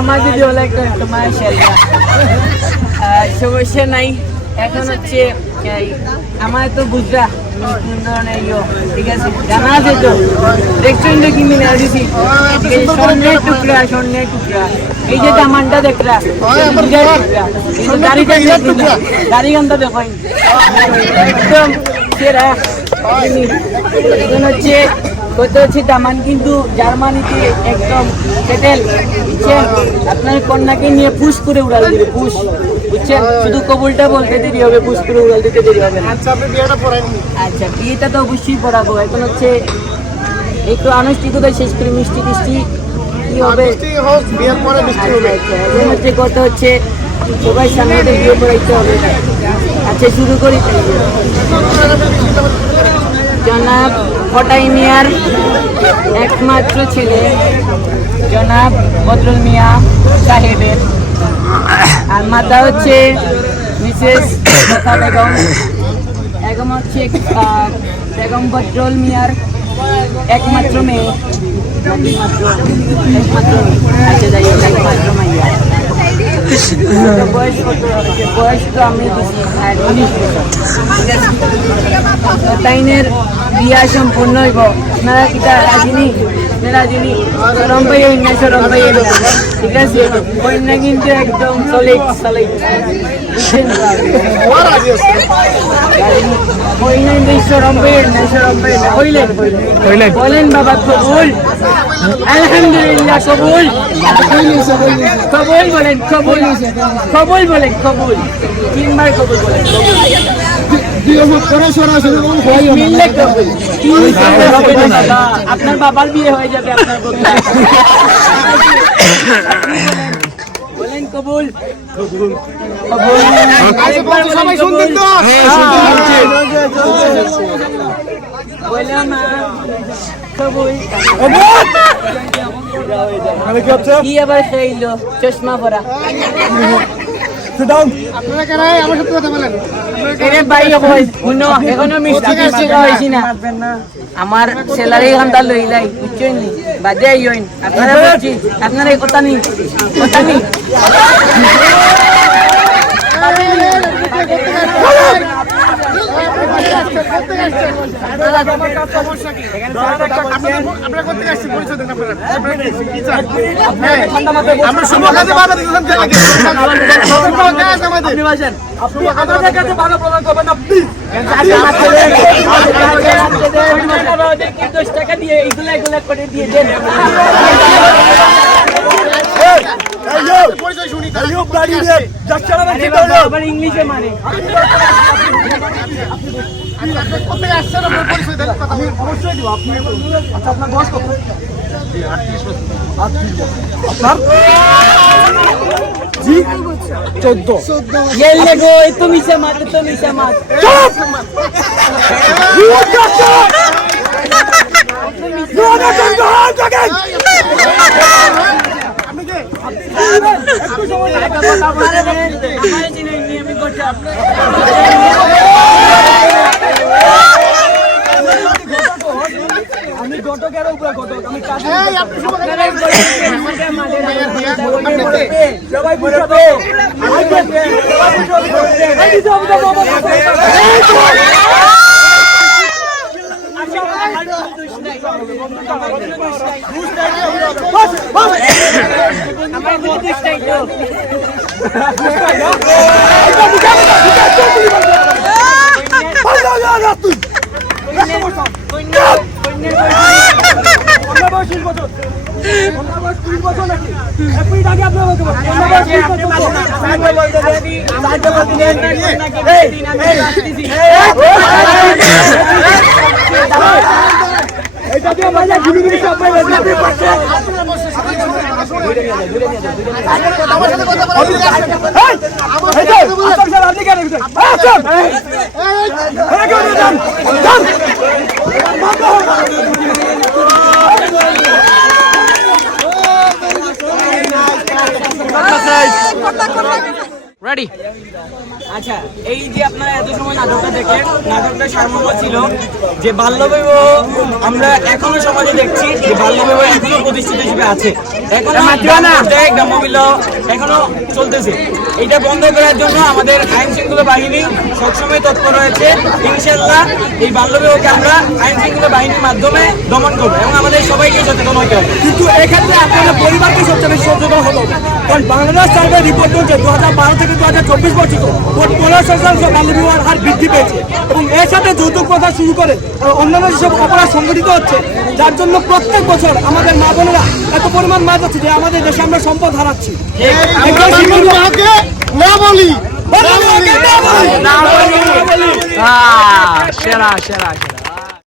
আমার যদি হলো একটা মাশাআল্লাহ সমস্যা নাই। এখন হচ্ছে আমার তো বুঝরা ঠিক আছে, জানা আছে তো দেখছেন কি মিলে দিছি স্বর্ণের টুকরা, স্বর্ণের টুকরা। এই যে দামানটা দেখরা গাড়ি গানটা দেখো একদম সেরা। হচ্ছে কত হচ্ছে দামান কিন্তু জার্মানিতে একদম সেটেল, বুঝছেন? আপনার কন্যাকে নিয়ে পুশ করে উড়াল দিবে, পুশ, বুঝছেন? শুধু কবুলটা বলতে দেরি হবে, পুশ করে উড়াল দিতে দেরি হবে। আচ্ছা বিয়েটা তো অবশ্যই পড়াবো। এখন হচ্ছে একটু আনুষ্ঠানিকতা শেষ করে মিষ্টি টিষ্টি কি হবে, এখন হচ্ছে কথা হচ্ছে সবাই সামনে বিয়ে পড়াইতে হবে। আচ্ছা শুরু করি। জনাব ফটাই মিয়ার একমাত্র ছেলে জনাব বদরুল মিয়া সাহেবের, আর মাতা হচ্ছে মিসেস বেগম। বেগম হচ্ছে বেগম বদরুল মিয়ার একমাত্র মেয়ে, একমাত্র মেয়ে। আচ্ছা যাই হোক, একমাত্র মাইয়া। বয়স কত? বয়স তো আমি 19 বছর। তাইনের বিয়া সম্পূর্ণ হইব। আপনারা কিটা রাজিনী? রাজিনী? সরম পাই না, সরম পাই, ঠিক আছে? কন্যা কিন্তু একদম সলিড সলিড, বলেন বাবা কবুল? আলহামদুলিল্লাহ কবুল, কবুল বলেন, কবুল, কবুল বলেন, কবুল, 3 বার কবুল বলেন। আপনার বাবার বিয়ে হয়ে যাবে, আপনার বলেন কবুল, কবুল, সবাই শুনতেন তো? বললাম কি আবার খাইলো চশমা পরা? আমার স্যালারি খান্তা লইলাই, বুঝছেন? বাদে আইন আপনারা, বলছি আপনারা এই কথা নেই, কথা নেই। টাকা দিয়ে এগুলা এগুলা করে দিয়ে দেন। আবার ইংলিশে মানে তুমি মাত, তুমি মাত। আমি ঘটকের উপরে ঘটক, আমি রেডি। আচ্ছা, এই যে আপনারা এত সময় নাটকটা দেখলেন, নাটকটা সারমর্ম ছিল যে বাল্যবিবাহ আমরা এখনো সমাজে দেখছি যে বাল্যবিবাহ এখনো প্রতিষ্ঠিত হিসেবে আছে, এখনো গ্রাম্যবিবাহ এখনো চলতেছে। এটা বন্ধ করার জন্য আমাদের আইন শৃঙ্খলা বাহিনী সবসময় তৎপর রয়েছে। ইনশাল্লাহ এই বাল্যবিবাহকে আমরা আইন শৃঙ্খলা বাহিনীর মাধ্যমে দমন করবো এবং আমাদের সবাইকে সচেতন হতে হবে। কিন্তু এক্ষেত্রে আপনাদের পরিবারকে সবচেয়ে বেশি সচেতন হলো, কারণ বাংলাদেশ সার্ভে রিপোর্ট হচ্ছে 2012 থেকে 2024 পর্যন্ত 15% বাল্যবিবাহের হার বৃদ্ধি পেয়েছে এবং এর সাথে যৌতুক প্রথা শুরু করে অন্যান্য যেসব অপরাধ সংঘটিত হচ্ছে, যার জন্য প্রত্যেক বছর আমাদের মা বোনেরা এত পরিমাণ মার যাচ্ছে যে আমাদের দেশে আমরা সম্পদ হারাচ্ছি। সেরা সেরা।